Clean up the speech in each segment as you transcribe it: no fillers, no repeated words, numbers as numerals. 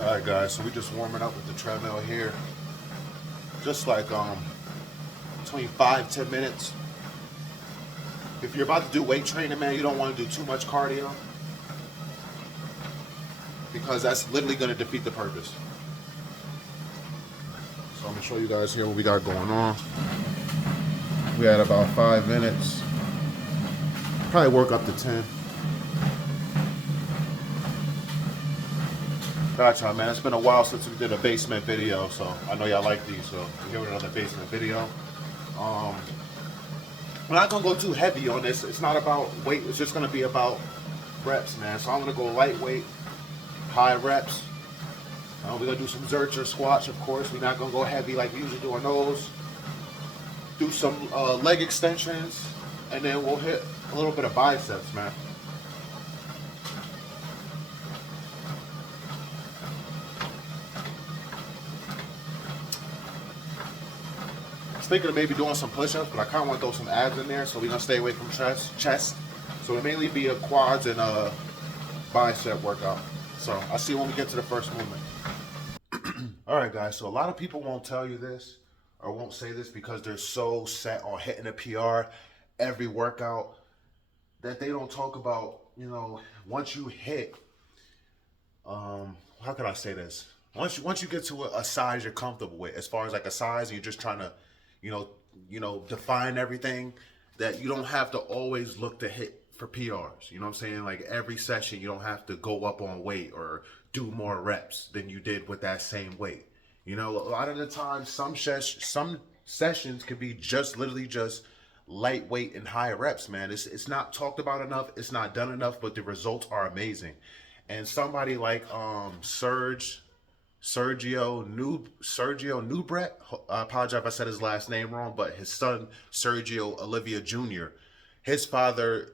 Alright guys, so we just warming up with the treadmill here. Just like between 5-10 minutes. If you're about to do weight training, man, you don't want to do too much cardio because that's literally gonna defeat the purpose. So I'm gonna show you guys here what we got going on. We had about 5 minutes. Probably work up to 10. Gotcha, man. It's been a while since we did a basement video, so I know y'all like these, so we're here with another basement video. We're not gonna go too heavy on this. It's not about weight, it's just gonna be about reps, man. So I'm gonna go lightweight, high reps. We're gonna do some zercher squats, of course. We're not gonna go heavy like we usually do on those. Do some leg extensions, and then we'll hit a little bit of biceps, man. Thinking of maybe doing some push-ups, but I kind of want to throw some abs in there, so we're gonna stay away from chest. So it'll mainly be a quads and a bicep workout. So I'll see you when we get to the first movement. All right, guys. So a lot of people won't tell you this or won't say this because they're so set on hitting a PR every workout that they don't talk about. You know, once you hit, how can I say this? Once you get to a size you're comfortable with, as far as like a size, and you're just trying to define everything, that you don't have to always look to hit for PRs. You know what I'm saying? Like every session, you don't have to go up on weight or do more reps than you did with that same weight. You know, a lot of the time, some sessions could be just literally just lightweight and high reps, man. It's not talked about enough. It's not done enough, but the results are amazing. And somebody like Sergio Nubret. I apologize if I said his last name wrong, but his son Sergio Olivia Jr. His father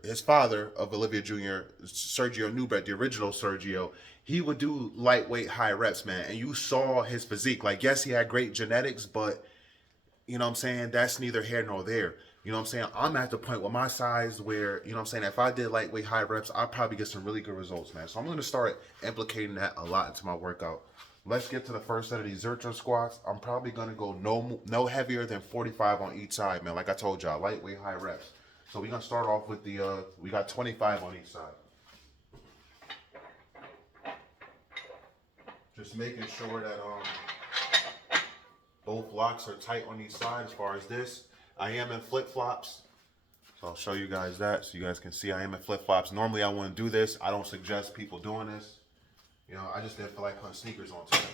of Olivia Jr., Sergio Nubret, the original Sergio, he would do lightweight high reps, man. And you saw his physique. Like, yes, he had great genetics, but you know what I'm saying? That's neither here nor there. You know what I'm saying? I'm at the point with my size where, you know what I'm saying, if I did lightweight high reps, I'd probably get some really good results, man. So I'm going to start implicating that a lot into my workout. Let's get to the first set of these Zercher squats. I'm probably going to go no heavier than 45 on each side, man. Like I told y'all, lightweight high reps. So we're going to start off with we got 25 on each side. Just making sure that both blocks are tight on each side as far as this. I am in flip-flops. So I'll show you guys that so you guys can see I am in flip-flops. Normally I wouldn't do this. I don't suggest people doing this. You know, I just didn't feel like putting sneakers on today.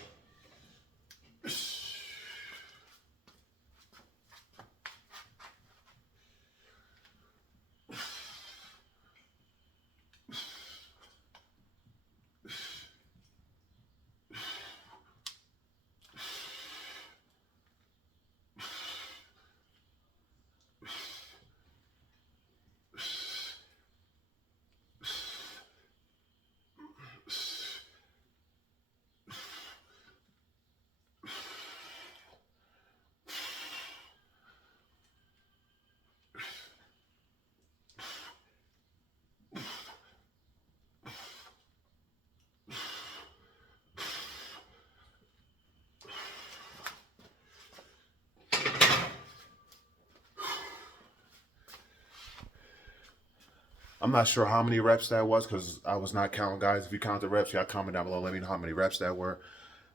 I'm not sure how many reps that was because I was not counting, guys. If you count the reps, y'all comment down below. Let me know how many reps that were.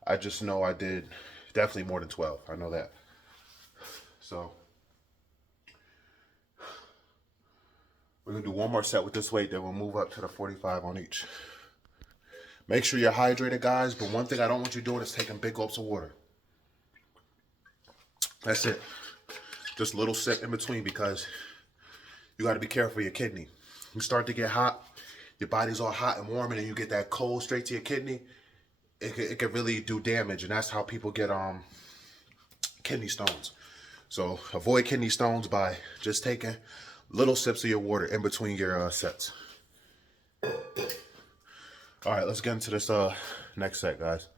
I just know I did definitely more than 12. I know that. So we're going to do one more set with this weight, then we'll move up to the 45 on each. Make sure you're hydrated, guys. But one thing I don't want you doing is taking big gulps of water. That's it. Just a little sip in between because you got to be careful of your kidney. You start to get hot, your body's all hot and warm, and then you get that cold straight to your kidney. It could really do damage, and that's how people get kidney stones. So avoid kidney stones by just taking little sips of your water in between your sets. All right, let's get into this next set, guys.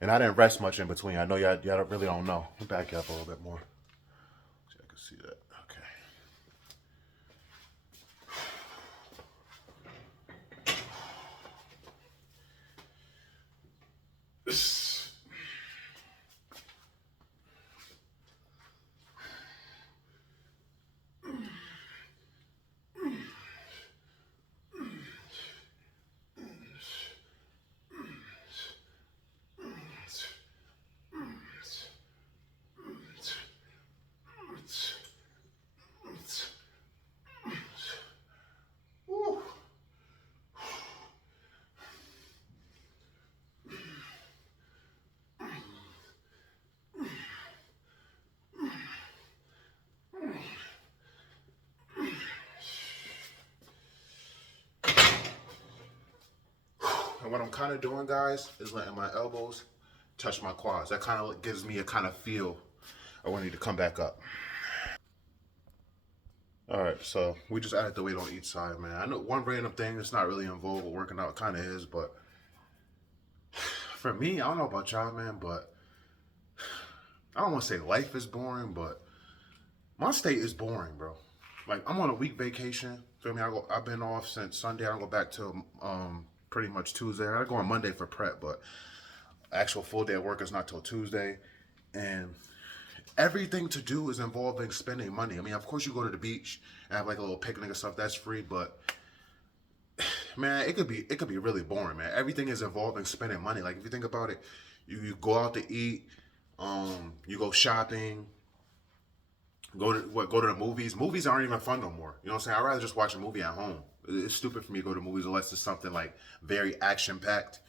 And I didn't rest much in between. I know y'all really don't know. Let me back you up a little bit more so I can see that. Okay. what I'm kind of doing, guys, is letting my elbows touch my quads. That kind of gives me a kind of feel of when I need to come back up. All right, so we just added the weight on each side, man. I know one random thing that's not really involved with working out, kind of is, but for me, I don't know about y'all, man, but I don't want to say life is boring, but my state is boring, bro. Like I'm on a week vacation. Feel me? I've been off since Sunday. I go back to pretty much Tuesday. I go on Monday for prep, but actual full day of work is not till Tuesday, and everything to do is involving spending money. I mean, of course, you go to the beach and have like a little picnic and stuff. That's free, but man, it could be really boring, man. Everything is involving spending money. Like if you think about it, you go out to eat, you go shopping, go to the movies. Movies aren't even fun no more. You know what I'm saying? I'd rather just watch a movie at home. It's stupid for me to go to movies unless it's something like very action packed.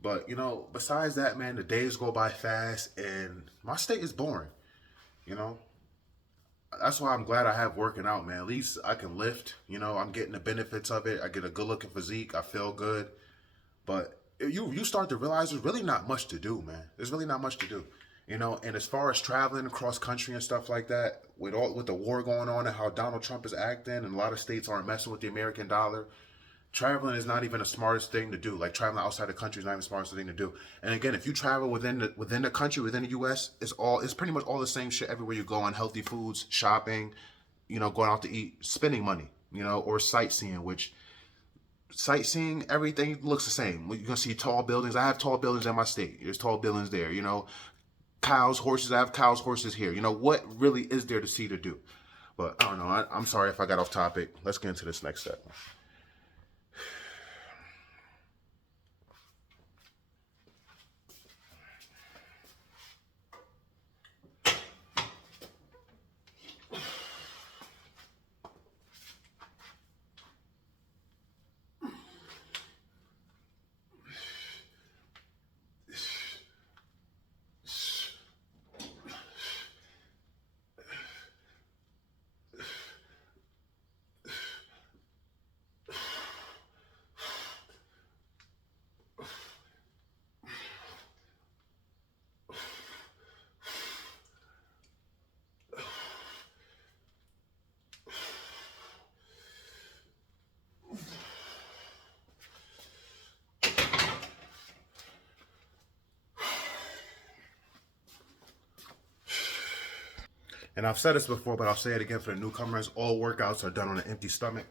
But besides that, man, the days go by fast, and my state is boring. You know, that's why I'm glad I have working out, man. At least I can lift. I'm getting the benefits of it. I get a good looking physique. I feel good. But you start to realize there's really not much to do, man. There's really not much to do. And as far as traveling across country and stuff like that, with the war going on and how Donald Trump is acting, and a lot of states aren't messing with the American dollar, traveling is not even the smartest thing to do. Like traveling outside the country is not even the smartest thing to do. And again, if you travel within the country, within the U.S., it's pretty much all the same shit everywhere you go on healthy foods, shopping, going out to eat, spending money, or sightseeing, which sightseeing, everything looks the same. You're gonna see tall buildings. I have tall buildings in my state. There's tall buildings there. Cows, horses. I have cows, horses here. What really is there to see to do? But I don't know. I'm sorry if I got off topic. Let's get into this next step. And I've said this before, but I'll say it again for the newcomers. All workouts are done on an empty stomach.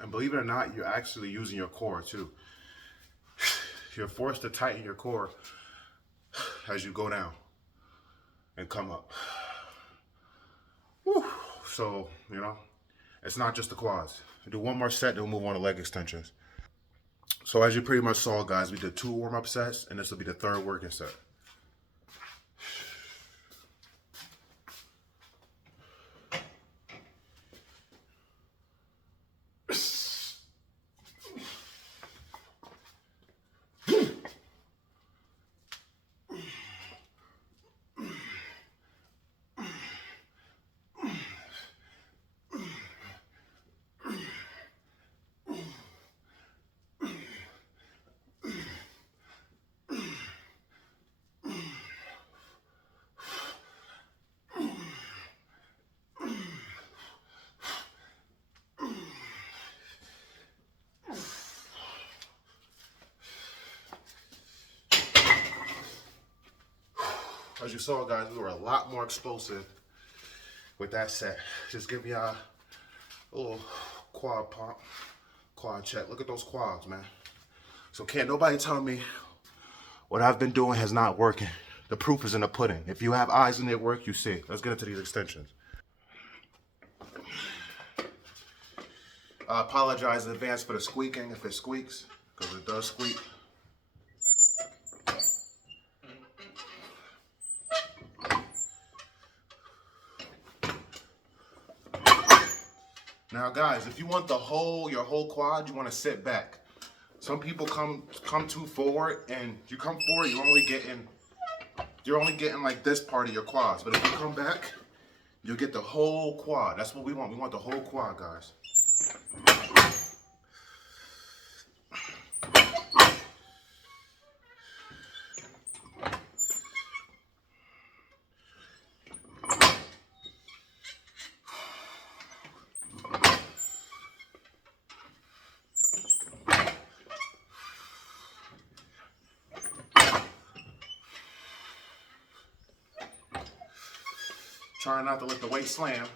And believe it or not, you're actually using your core too. You're forced to tighten your core as you go down and come up. Whew. So, it's not just the quads. Do one more set, then we'll move on to leg extensions. So as you pretty much saw, guys, we did 2 warm-up sets, and this will be the 3rd working set. As you saw, guys, we were a lot more explosive with that set. Just give me a little quad pump, quad check. Look at those quads, man. So can't nobody tell me what I've been doing has not working. The proof is in the pudding. If you have eyes in it work, you see. Let's get into these extensions. I apologize in advance for the squeaking if it squeaks, because it does squeak. Now guys, if you want your whole quad, you want to sit back. Some people come too forward, and you come forward, you're only getting like this part of your quads. But if you come back, you'll get the whole quad. That's what we want. We want the whole quad, guys. Trying not to let the weight slam.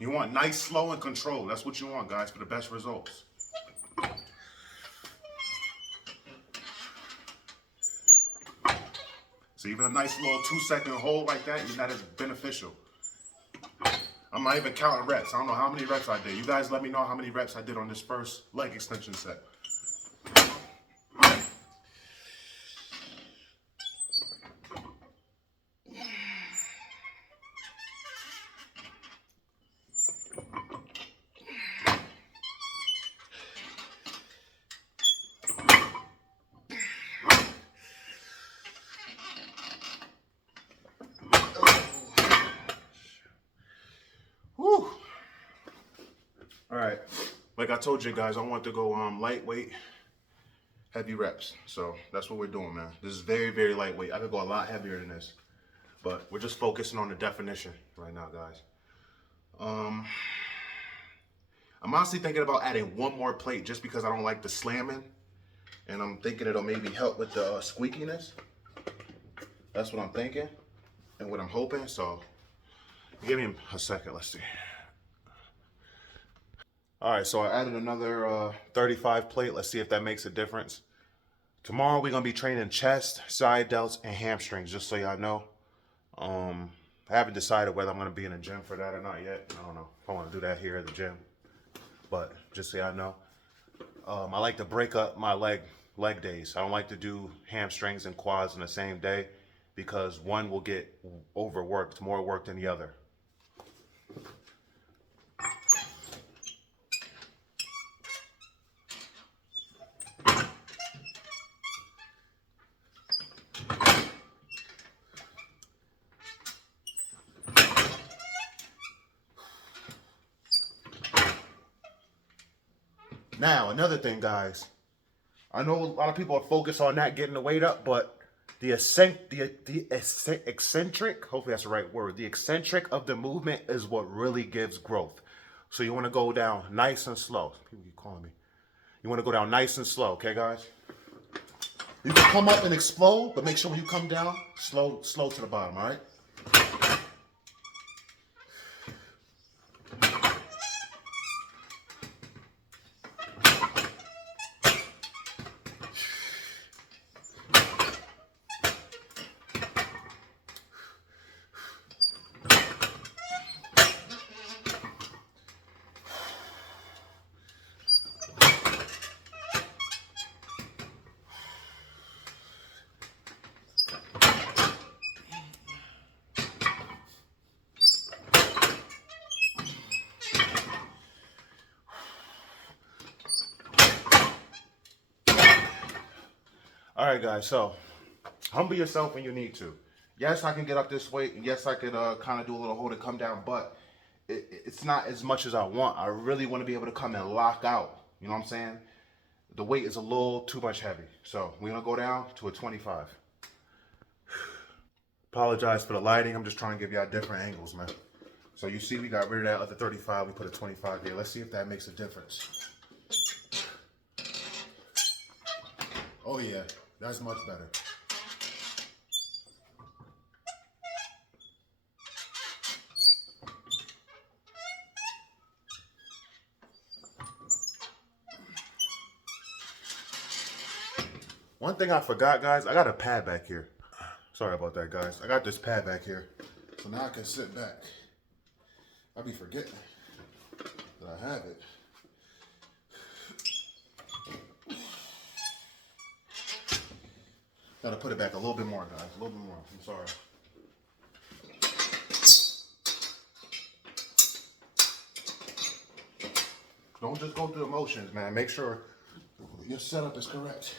You want nice, slow, and controlled. That's what you want, guys, for the best results. So even a nice little 2-second hold like that, that is beneficial. I'm not even counting reps. I don't know how many reps I did. You guys let me know how many reps I did on this first leg extension set. Whew. All right, like I told you guys, I want to go lightweight, heavy reps. So that's what we're doing, man. This is very, very lightweight. I could go a lot heavier than this, but we're just focusing on the definition right now, guys. I'm honestly thinking about adding one more plate just because I don't like the slamming, and I'm thinking it'll maybe help with the squeakiness. That's what I'm thinking and what I'm hoping. So give me a second. Let's see. All right, so I added another 35 plate. Let's see if that makes a difference. Tomorrow we're gonna be training chest, side delts, and hamstrings, just so y'all know. I haven't decided whether I'm gonna be in the gym for that or not yet. I don't know if I wanna do that here at the gym, but just so y'all know. I like to break up my leg days. I don't like to do hamstrings and quads in the same day because one will get overworked, more work than the other. Now, another thing, guys. I know a lot of people are focused on that, getting the weight up, but the eccentric, hopefully that's the right word, the eccentric of the movement is what really gives growth. So you want to go down nice and slow. People keep calling me. You want to go down nice and slow, okay, guys? You can come up and explode, but make sure when you come down, slow to the bottom, all right? All right, guys, so humble yourself when you need to. Yes, I can get up this weight, and yes, I could kind of do a little hold and come down, but it's not as much as I want. I really want to be able to come and lock out. You know what I'm saying? The weight is a little too much heavy. So we're going to go down to a 25. Apologize for the lighting. I'm just trying to give y'all different angles, man. So you see we got rid of that other 35. We put a 25 here. Let's see if that makes a difference. Oh, yeah. That's much better. One thing I forgot, guys, I got a pad back here. Sorry about that, guys. I got this pad back here. So now I can sit back. I be forgetting that I have it. Gotta put it back a little bit more, guys. A little bit more. I'm sorry. Don't just go through the motions, man. Make sure your setup is correct.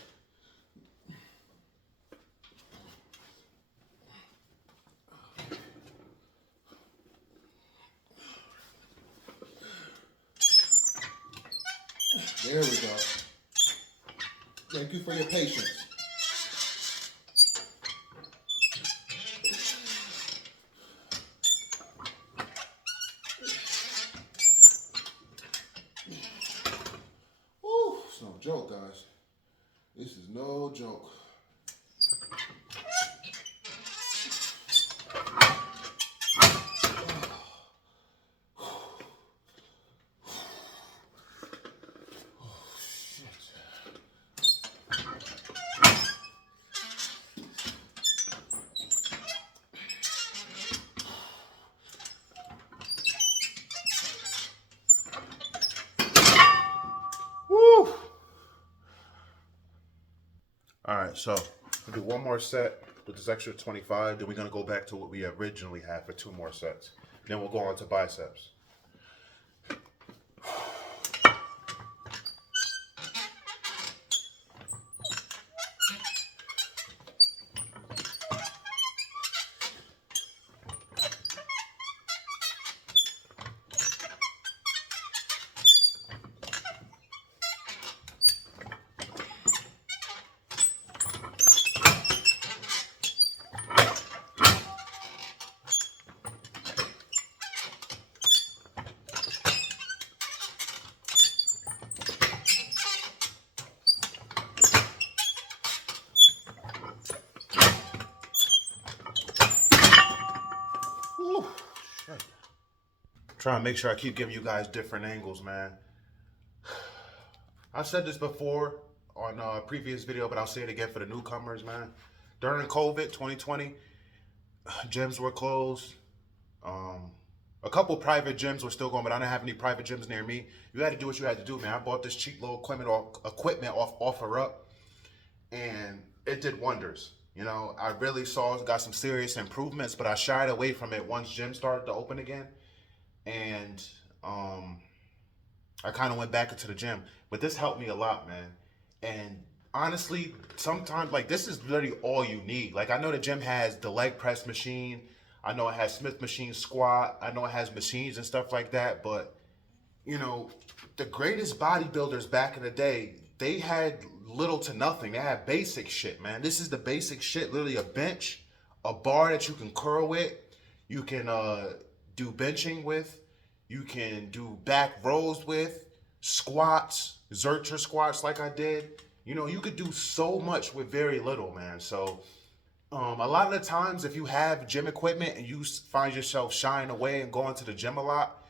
There we go. Thank you for your patience. Woo, it's no joke, guys. This is no joke. All right, so we'll do one more set with this extra 25. Then we're gonna go back to what we originally had for 2 more sets. Then we'll go on to biceps. Whew, shit. Trying to make sure I keep giving you guys different angles, man. I've said this before on a previous video, but I'll say it again for the newcomers, man. During COVID 2020, gyms were closed. A couple private gyms were still going, but I didn't have any private gyms near me. You had to do what you had to do, man. I bought this cheap little equipment off OfferUp, and it did wonders. You know, I really got some serious improvements, but I shied away from it once gym started to open again. And I kind of went back into the gym. But this helped me a lot, man. And honestly, sometimes, like, this is really all you need. Like, I know the gym has the leg press machine. I know it has Smith machine squat. I know it has machines and stuff like that. But, you know, the greatest bodybuilders back in the day, they had little to nothing. They had basic shit, man. This is the basic shit. Literally a bench, a bar that you can curl with. You can do benching with. You can do back rows with. Squats, Zercher squats like I did. You know, you could do so much with very little, man. So a lot of the times if you have gym equipment and you find yourself shying away and going to the gym a lot,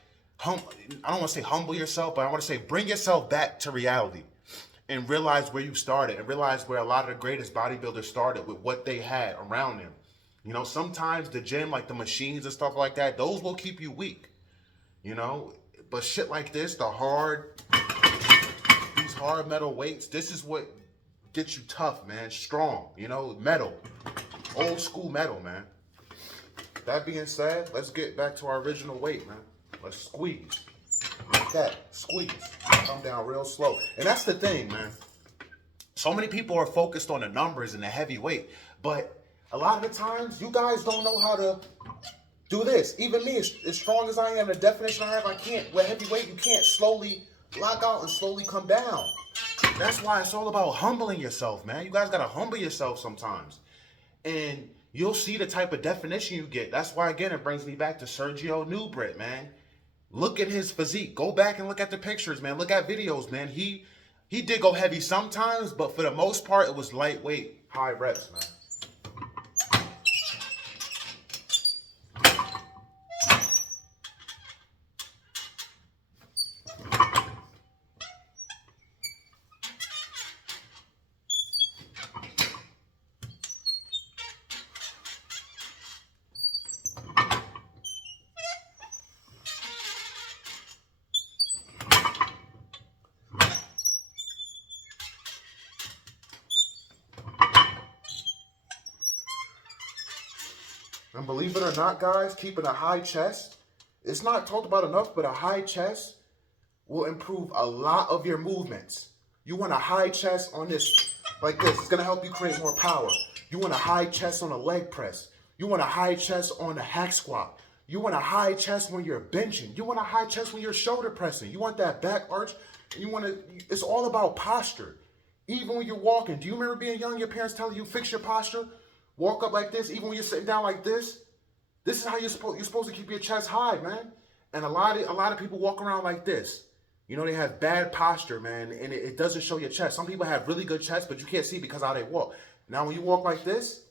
I don't want to say humble yourself, but I want to say bring yourself back to reality and realize where you started and realize where a lot of the greatest bodybuilders started with what they had around them. You know, sometimes the gym, like the machines and stuff like that, those will keep you weak, you know, but shit like this, these hard metal weights, this is what gets you tough, man, strong, you know, metal, old school metal, man. That being said, let's get back to our original weight, man. Let's squeeze. Like that, squeeze. Come down real slow. And that's the thing, man. So many people are focused on the numbers and the heavy weight, but a lot of the times, you guys don't know how to do this. Even me, as strong as I am, the definition I have, I can't. With heavy weight, you can't slowly lock out and slowly come down. That's why it's all about humbling yourself, man. You guys gotta humble yourself sometimes. And you'll see the type of definition you get. That's why, again, it brings me back to Sergio Nubret, man. Look at his physique. Go back and look at the pictures, man. Look at videos, man. He did go heavy sometimes, but for the most part, it was lightweight, high reps, man. And believe it or not, guys, keeping a high chest, it's not talked about enough, but a high chest will improve a lot of your movements. You want a high chest on this, like this. It's gonna help you create more power. You want a high chest on a leg press. You want a high chest on a hack squat. You want a high chest when you're benching. You want a high chest when you're shoulder pressing. You want that back arch. You want to, it's all about posture. Even when you're walking. Do you remember being young, your parents telling you fix your posture? Walk up like this, even when you're sitting down like this. This is how you're supposed to keep your chest high, man. And a lot of people walk around like this. You know, they have bad posture, man, and it doesn't show your chest. Some people have really good chest, but you can't see because how they walk. Now, when you walk like this,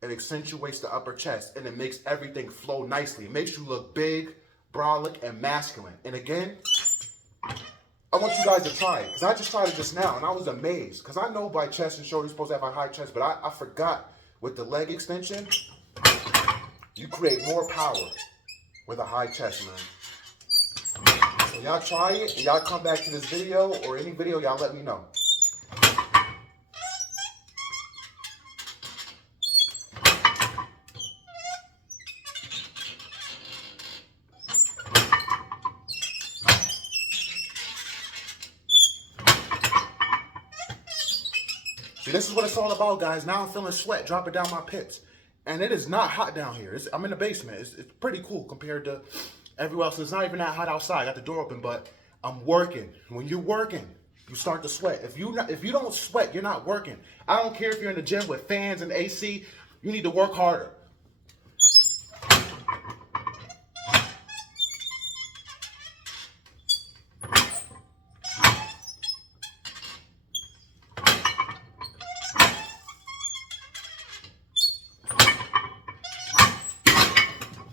it accentuates the upper chest, and it makes everything flow nicely. It makes you look big, brolic, and masculine. And again, I want you guys to try it, because I just tried it just now, and I was amazed. Because I know by chest and shoulder, you're supposed to have a high chest, but I forgot with the leg extension, you create more power with a high chest, man. So y'all try it, and y'all come back to this video, or any video, y'all let me know. See, this is what it's all about, guys. Now I'm feeling sweat dropping down my pits. And it is not hot down here. I'm in the basement. It's pretty cool compared to everywhere else. It's not even that hot outside. I got the door open, but I'm working. When you're working, you start to sweat. If you don't sweat, you're not working. I don't care if you're in the gym with fans and AC. You need to work harder.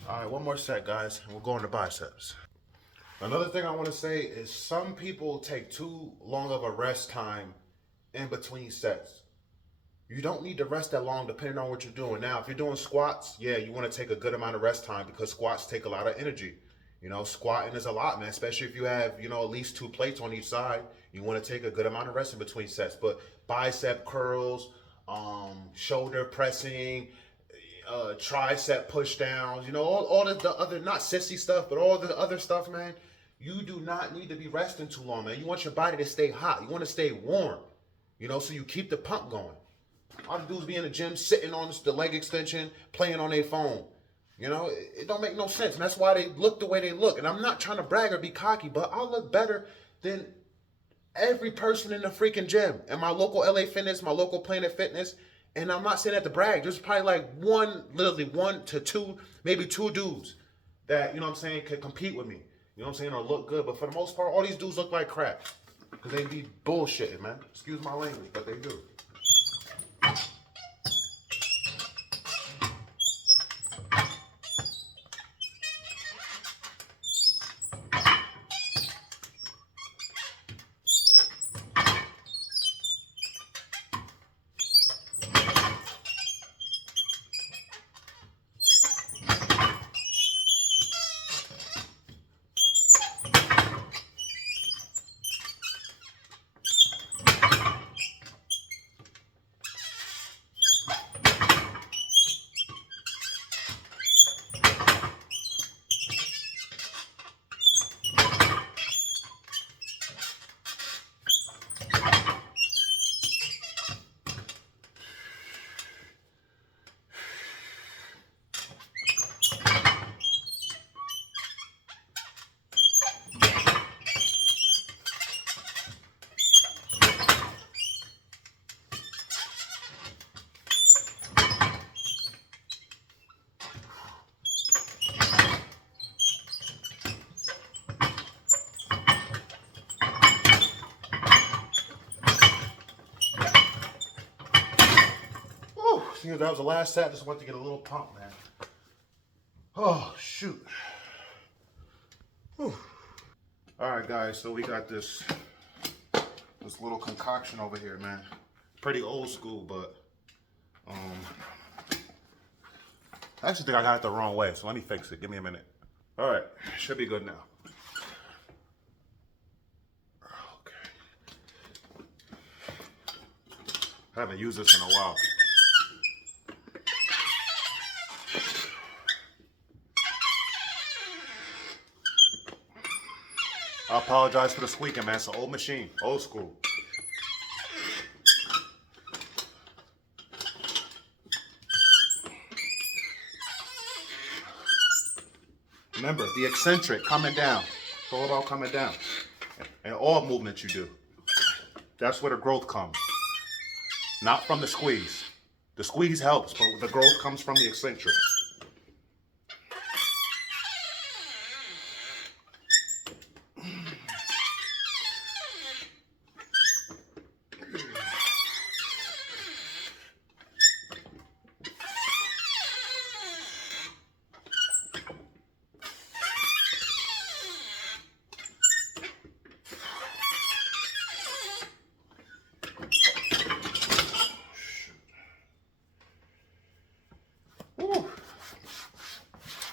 All right, one more set, guys, and we'll go into biceps. Another thing I want to say is some people take too long of a rest time in between sets. You don't need to rest that long depending on what you're doing. Now, if you're doing squats, yeah, you want to take a good amount of rest time because squats take a lot of energy. You know, squatting is a lot, man, especially if you have, you know, at least 2 plates on each side. You want to take a good amount of rest in between sets. But bicep curls, shoulder pressing, tricep push downs, you know, all the other, not sissy stuff, but all the other stuff, man, you do not need to be resting too long, man. You want your body to stay hot. You want to stay warm, you know, so you keep the pump going. All the dudes be in the gym sitting on the leg extension, playing on their phone. You know, it don't make no sense. And that's why they look the way they look. And I'm not trying to brag or be cocky, but I look better than every person in the freaking gym. And my local LA Fitness, my local Planet Fitness. And I'm not saying that to brag. There's probably like literally one to two, maybe 2 dudes that, you know what I'm saying, could compete with me. You know what I'm saying, or look good. But for the most part, all these dudes look like crap. Because they be bullshitting, man. Excuse my language, but they do. That was the last set. Just went to get a little pump, man. Oh, shoot. Whew. All right, guys. So we got this little concoction over here, man. Pretty old school, but I actually think I got it the wrong way. So let me fix it. Give me a minute. All right, should be good now. Okay. I haven't used this in a while. I apologize for the squeaking, man. It's an old machine, old school. Remember, the eccentric coming down. It's all about coming down. And all movements you do. That's where the growth comes. Not from the squeeze. The squeeze helps, but the growth comes from the eccentric.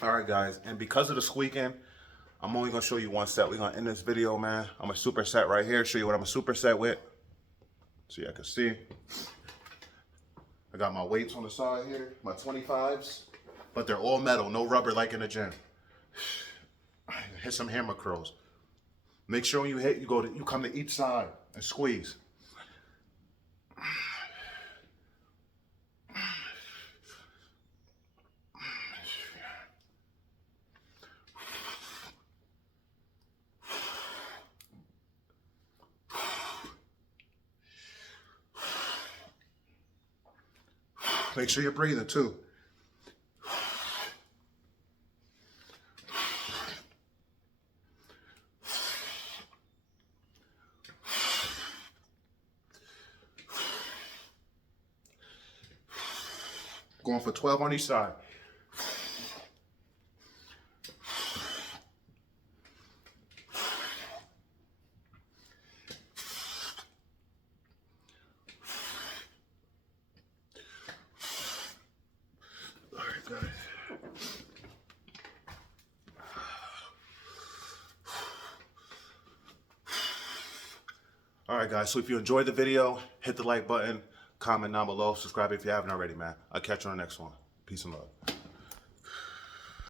Alright guys, and because of the squeaking, I'm only going to show you one set. We're going to end this video, man. I'm a superset right here. Show you what I'm a superset with. So you can see. I got my weights on the side here. My 25s. But they're all metal. No rubber like in the gym. Hit some hammer curls. Make sure when you hit, you come to each side and squeeze. Make sure you're breathing too. Going for 12 on each side. Alright guys, so if you enjoyed the video, hit the like button, comment down below, subscribe if you haven't already, man. I'll catch you on the next one. Peace and love.